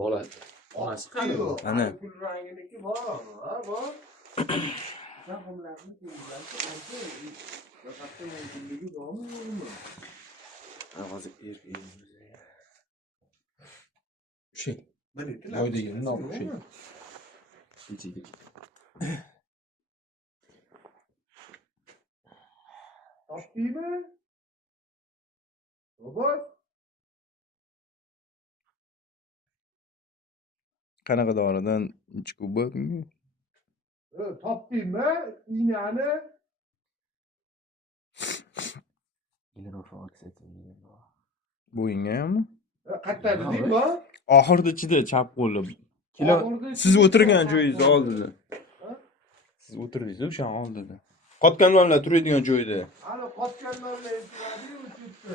bola onasi qani? Ana. Gul ranginiki bor, ha, bor. Zahomlarni ko'rgancha ancha yo'qotgan mumkinligi bormi? Hozir erkak. Şey. Voy deganini olib şey. Ichiga. Topdingmi? Robot. Qanaqa doridan chiqib bo'ldi? Topdingmi? Iynani. Bo'yinga hammi? Qayerda dedingmi? Oxirida ichida chap qo'lib. Kilo siz o'tirgan joyingiz oldida. Siz o'tirdingiz o'sha oldida. Qotganlar turadigan joyda. Ana qotganlarni aytadi, o'tibdi.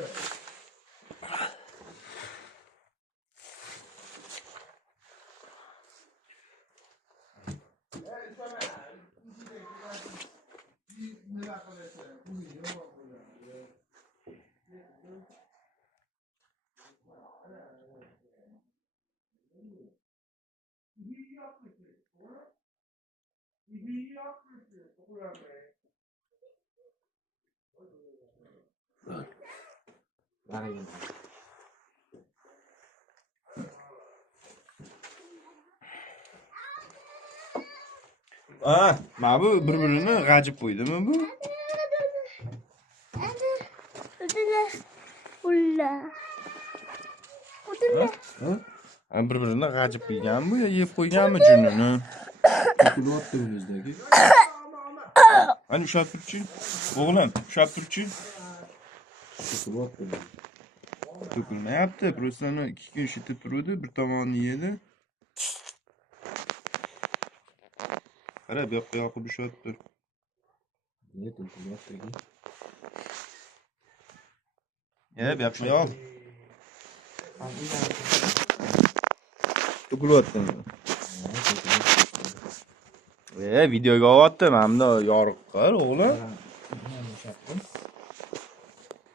Mana bu bir-birini g'ajib qo'ydimi bu? Bir-birini g'ajib qo'ygan bu, yeb qo'yganmi junini? To'kilyapti o'zizdagi. Ana ushlab turchi. O'g'lim, ushlab turchi. To'kilyapti. To'kilmayapti, просто uni ikki kun shitib turadi, bir tomonni yedi. Qara, bu yoqqa yoqib ushlatdi. Ne to'kilyapti? Bu yoqqa yoq. To'kilyaptimi? Videoga olyapti, mana bunda yoriq qil, o'g'lim.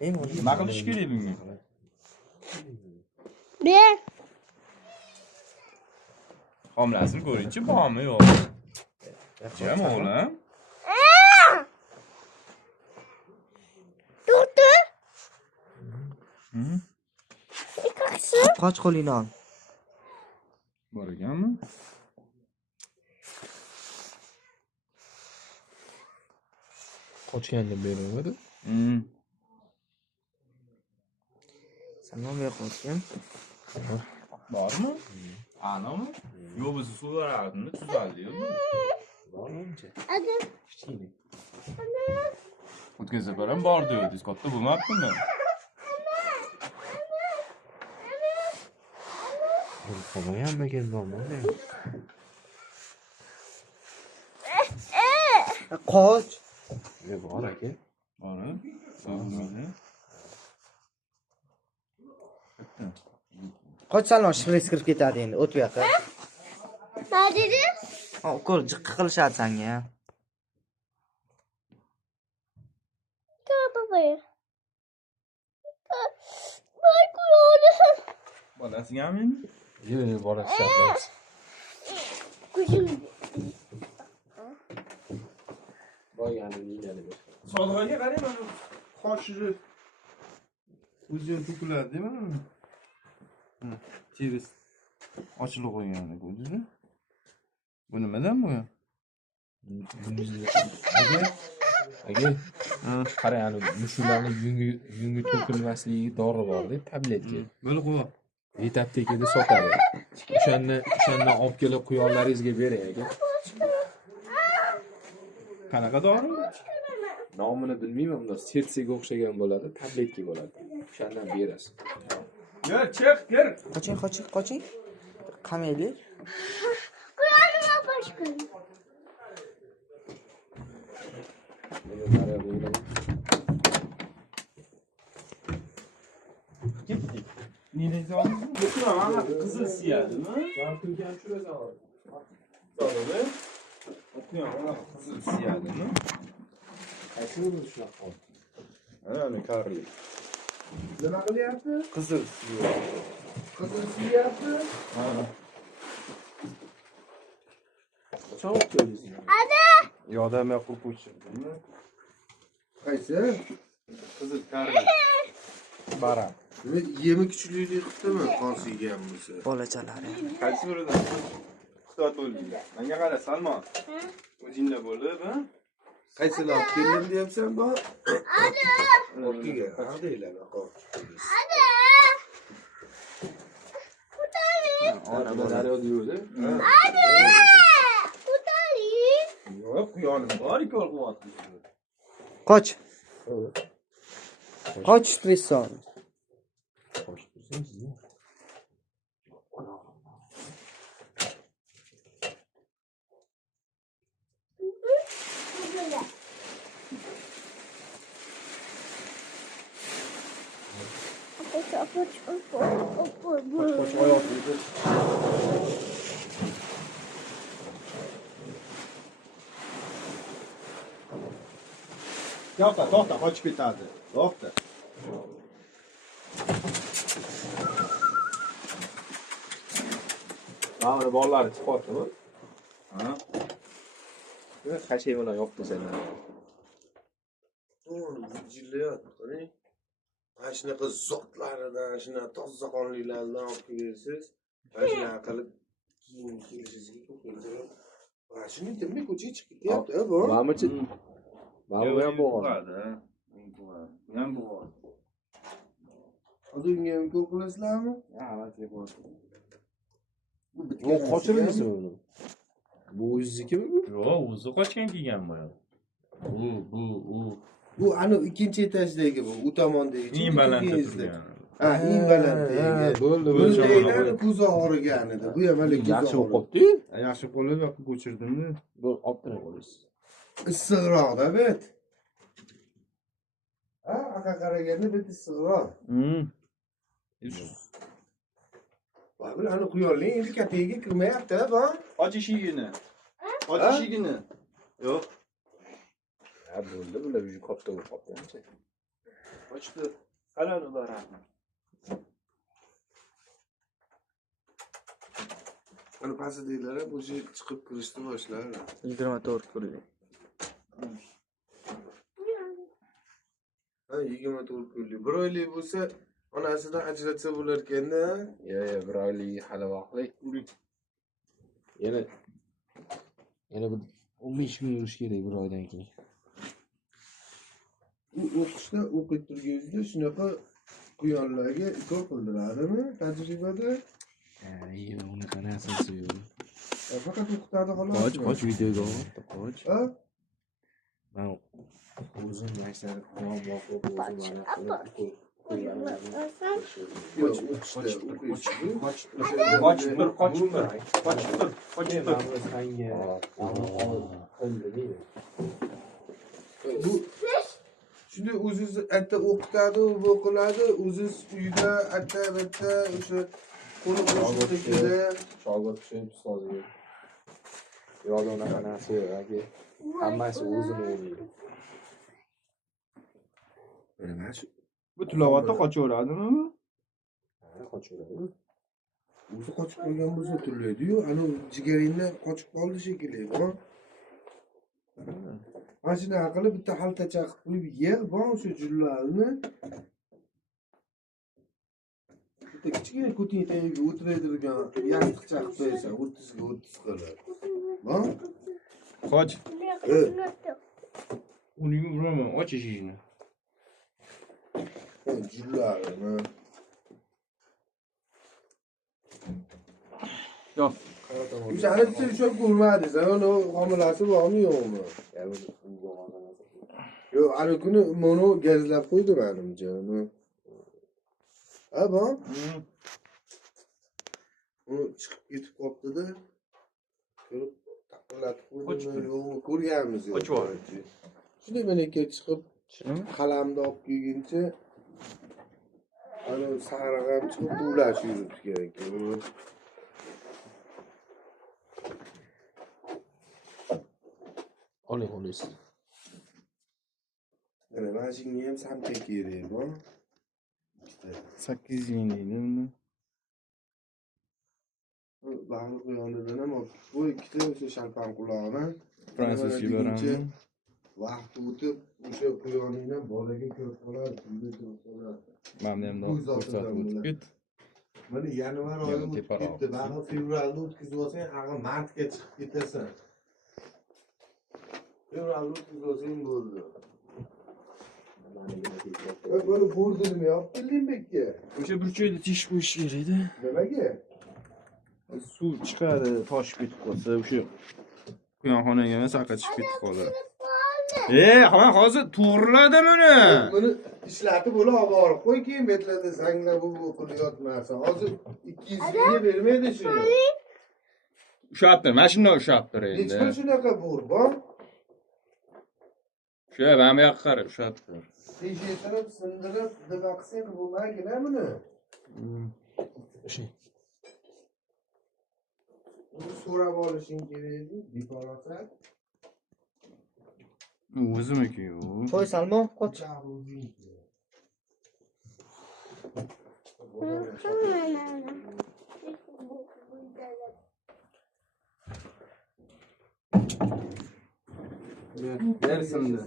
Nima qilish kerak bunga? Ben. Homlasini ko'ringchi, bormi yo'qmi? Jam o'g'lim. Doktor. Hı? Kaç qo'lingni ol. Bor ekanmi? Qochganda berilmadi. Sen nima qo'ygan? Bormi? Anami? Yo'q, biz suvlarni tuzaldi-yu. Bormi-chi? Hadi. Kichkina. O'tkazib ham bor dedingiz, katta bo'lmabdimi? Qo'yganmi kelganmi? Qoch. Ne bor aka? Bor. Bo'lmadi. Qoch salon shifrasi kirib ketadi endi, o't bu yoqqa. Ne dedi? Ha, ko'r, jiqqa qilishadi senga. Babaya. Bay kulağını. Bolasingami endi? Yo'q, bola hisoblaysiz. Kuzum. Boyani iynani ber. Sodiqaga qarang, mana qoshini o'ziga to'kiladi, deyman. Ters ochilib qo'yganini ko'rdingizmi? Bu nimadan bu? Aka, qarang, ana mushuklarning yungi to'kilmasligi dori bor-da, tabletka. Bo'lib qo'y. Vet aptekada sotadi. O'shandan olib kelib quyonlaringizga bering aka. Qanaqa dori? Nomini bilmayman, unda sertsiga o'xshagan bo'ladi, tabletka bo'ladi. O'shandan berasiz. Yur, chiq, kir. Qoching. Qamaylik. Kulağına başkanım. Ketdik. Nereyiz oldingiz? Yo'q, mana qizil siyadimi? Turgan churasan. To'g'ri. Yo'q, mana qizil siyadimi? Qaysi o'rin shunaqa qoldi? Ana karli. Nima qilyapti? Qizil siyadi. Qizil siyapti. Ha. Qachon olib keldingiz? Yordam yoqib ko'chirdimmi? Qaysi? Qizil karvon. Baram. Nima yemi kuchlilik qildimi? Qonsi yegan bo'lsa. Bolachalari. Qaysi biridan? Ixtiyot bo'lding. Menga qara, Salmon. O'zingda bo'lib, ha? Qaysilar olib keldim deyapsan bu? Olib kelgan. Adaylar aqo. Ana daryoda yurdi. Yo'q, quyonim bor, ko'l quvvatli. Qoch. Qoch shpris sol. To'xta, qochib ketadi. To'xta. Mana bolalar chiqyaptimi? Ha? Qashay bilan yo'q desalar. Jillayot, qarang. Mana shunaqa zotlaridan, shunaqa toza qonlilardan olib kelasiz. Mana shunaqa qilib keyin kelishingizga ko'pincha. Mana shuni demay ko'chaga chiqib ketyapti, bu. Ma'michi. Ma'mi ham bo'lgan. Bu ham bor. Hozir unga ham ko'p qilasizlarmi? Ha, avvalgi bor. Bu Bu qochirdingizmi uni? Bu o'ziznikimi bu? Yo'q, o'zi qochgan kelgan bu. Bu ana ikkinchi etajdagi bu, u tomondagi. Eng balandda turgan. Ha, eng balanddagi. Bo'ldi, Bundaylari ko'zi og'rigan edi. Bu ham hali Yaxshi bo'lib qopti-yu. Yaxshi qo'lib yoqib ko'chirdimda. Bu optirib qo'yasiz. Issiqroqda bet. Ha, aka qaraganda bet issiqroq. Ba'zi ana quyonlik endi kattaga kirmayapti-da, bu. Och eshigini. Och eshigini. Yo'q. Ha, bo'ldi, bular juda katta bo'lib qopti. Ochdi. Qalani ularni. Ana pastdagilar ham o'zi chiqib kirishni boshlardi. 24 kunlik. Ha, 24 kunlik. Bir oylik bo'lsa, onasidan ajratsa bo'lar ekanda. Yo'q, bir oylik hali vaqtlik. Yana bir 15 kun yurish kerak bir oydan keyin. U o'qishda o'qib turganingizda shunaqa quyonlarga itob qildiradimi tajribada? Yo'q, unaqa narsasi yo'q. Faqat o'qitadi xolos. Qoch videoga oldi, qoch. Ha? Men o'zim narsani qilib o'zim mana qilib Yo'q, o'qishda o'qiysiz. Bu shunday o'ziz ayta o'qitadi, bu qiladi, o'ziz uyda ayta bitta o'sha qo'li qo'shniqida shogird kishi ustoziga. Yo'q, unaqa narsa yo'q, aka. Hammasi o'zini o'ylaydi. mana shu Bu tilovatda qochaveradimi? Ha, qochaveradi. o'zi qochib qolgan bo'lsa turlaydi-yu, ana jigaringdan qochib qoldi shekilli, ha? Mana shunaqa qilib bitta xaltacha qilib qo'yib yer, bor o'sha jullarni. Bitta kichkina ko'ting tagiga o'tiradigan yostiqcha qilib qo'yasan, 30 ga 30 qilib. Bor? Qoch. Uning uraman, och eshigini. Jullarni. Yo'q. O'shani bitta ushlab ko'rmadingiz, uni homilasi bormi yo'qmi? Yo'q, ana kuni mono gazlab qo'ydi menimcha uni. Ha, bor? U chiqib ketib qolibdi-da. Ko'rib taqillatib qo'ydimi yo'qmi ko'rganmiz yo'q. Ochib yubordi. Shunday menga chiqib qalamni olib kelguncha ana sariq ham chiqib uvlashib yuribdi kerak. Oling, olasiz. Mana mashinaga ham samka kerak, bu. 8 ming deydi uni. bahri quyonidan ham bu ikkita o'sha shalpan qulog'ini Fransuzcha beramiz. vaqt o'tib o'sha quyoningdan bolaga kirib qoladi, pulga kirib qoladi. Mana ham Bu zotidan ko'rsatib o'tib bo'ladi. ket. Mana yanvar oyi Yana o'tib teparoq. ketdi. Bahri fevralda o'tkazib olsang, haqi martga chiqib ketasan. Fevralda o'tkazib olsang bo'ldi. Mana bo'rdini yopib keldingmi? O'sha burchakda tish qo'yish kerak edi. Nimaga? Suv chiqadi, toshib ketib qolsa, o'sha quyonxonaga emas, aqqa chiqib ketib qoladi. Ha, hozir to'g'riladi buni. Buni ishlatib olib borib qo'y, keyin betlarda zanglab bu qilayotmasin. Hozir 200 ga bermaydi shuni. Ushlatdir, mana shunday ushlatdir Hech endi. bir shunaqa bo'r bor. Shu mana bu yoqqa qarab ushlatdir. Tejaytirib, sindirib, nima qilsang bo'lmaygina buni. Buni so'rab olishing kerak edi, befarosat. O'zimiki-yu. Qo'y Salmon, qoch. Bersinda.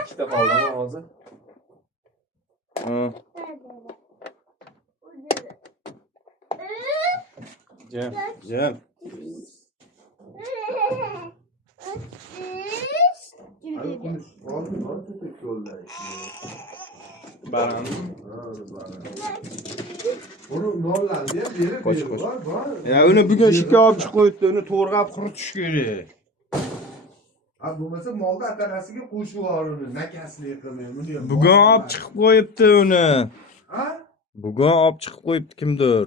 Ikkita qoldimi hozir? Ha. Jam. Baran. Buni nollarni ham berib Qoch. bor. Ya uni bugun shika olib chiqib qo'yibdi, uni to'g'rab quritish kerak. Ha, bo'lmasa molga atanasiga qo'shib yuborini, nakaslik qilmay. Buni ham Bugun olib chiqib qo'yibdi uni. Ha? Bugun olib chiqib qo'yibdi kimdir.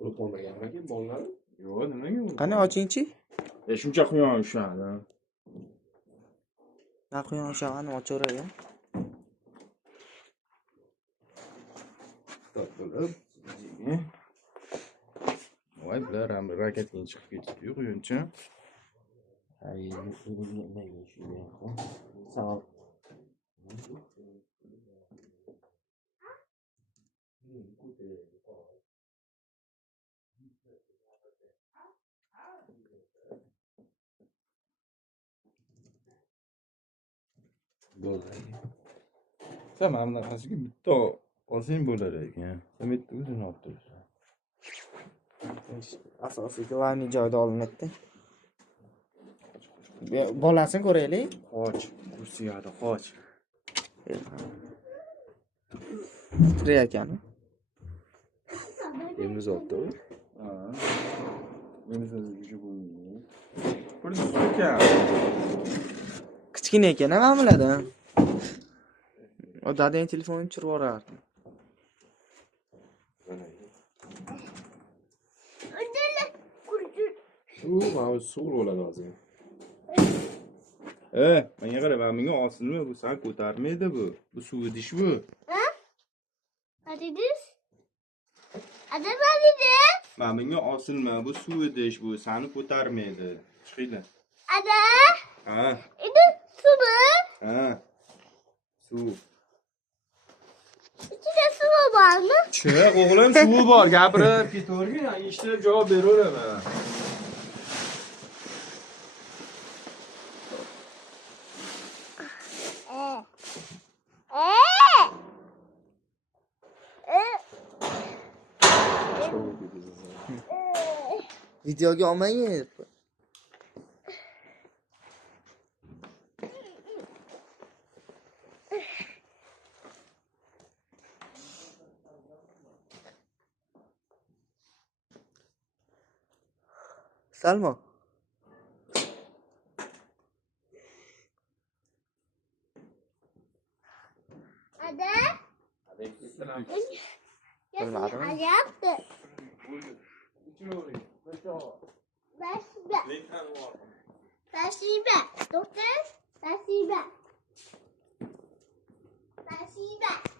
Urib olmaganmi bolalar? Yo'q, nimaga u? Qani ochingchi? Shuncha quyon ushadi. Na quyon shag'ani ochaveradi. Voy, bular ham raketga chiqib ketdi-yu, quyuncha. Ay, nima shu yo'q. Sağ bo'ldi. Sen mana bunaqasiga bitta olsang bo'lar ekan. Sen bitta o'zini olib tursan. Asosiy glavniy joyda olinadi. Bolasini ko'raylik. Qoch, kursiyada qoch. Tirik ekan. Emimiz oldi. Ha. Meni so'ziga bo'lmaydi. Ko'rdingmi ekan? Kichkina ekan, nima biladi? O dadang telefonini tushirib yuborardi. Mana suv bo'ladi hozir. Menga qara, menga olsinmi? Bu san ko'tarmaydi bu. Bu suv idish bu. Adidis? Adamalidir? Menga olsinmi? Bu suv idish bu. Sani ko'tarmaydi. Chiqinglar. Ada? Ha, Ini suvi? ha. Suv. İçinde suvi bormi? Chiq, o'g'lim, suvi bor. Gapirib ketavergin, eshitib javob beraveraman. Videoga olmaydi. Salmo. Ada? Bilmadim. Ayaptı. Nasibe. Doktor. Nasibe. Nasibe.